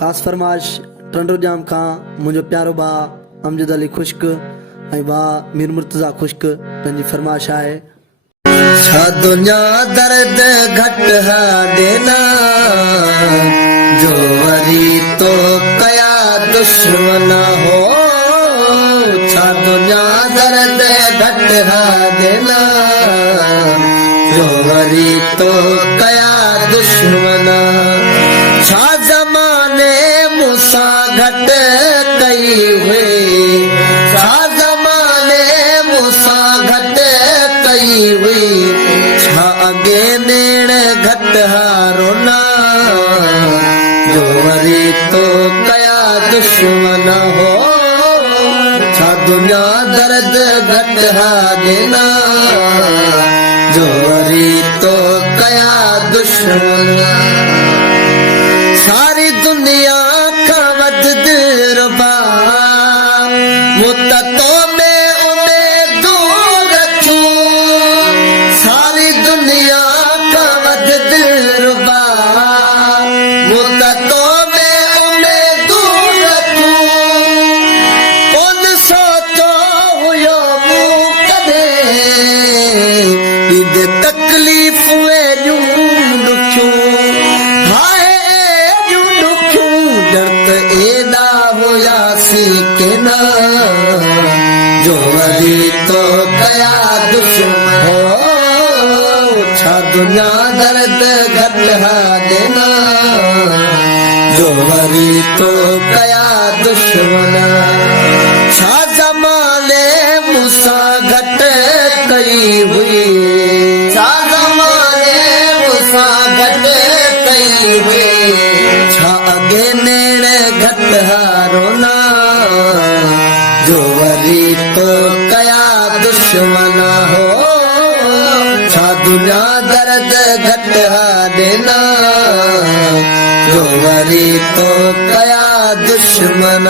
खास फरमाइश टंडो जाम खां मुझो प्यारो बा अमजद अली खुश्क ऐं बा मीर मुर्तजा खुश्क पंहिंजी फरमाइश आहे। छा दुनिया दर्द घट हा देना जो वरी तो कया दुश्मन हो। छा दुनिया दर्द घट हा देना जो वरी तो कया दुश्मन। छा ज़माने मूंसा घट कई हुई, छा ज़माने मूंसा घट कई हुई। छा अॻे नेण घट हारोना जो वरी तो कया दुश्मन हो। छा दुनिया दर्द घट हा देना जो वरी तो कया दुश्मन। सारी दुनिया का वध दिलरुबा मुत्तो में उम्मीदूं रखूं। सारी दुनिया का वध दिलरुबा मुत्तो में उम्मीदूं रखूं। उन सोचो हुयो मूं कॾहिं ईद तकलीफ़ यूं ॾुखियूं। जो वरी तो कया दुश्मन हो। छा दुनिया दर्द घट हा देना जो वरी तो कया दुश्मन। छा ज़माने मूंसा घट कई हुई, छा ज़माने मूंसा घट कई हुई। छा अॻे नेण घट हारोना जो वरी तो कया दुश्मन हो। छा दुनिया दर्द घट हा देना जो वरी तो कया दुश्मन।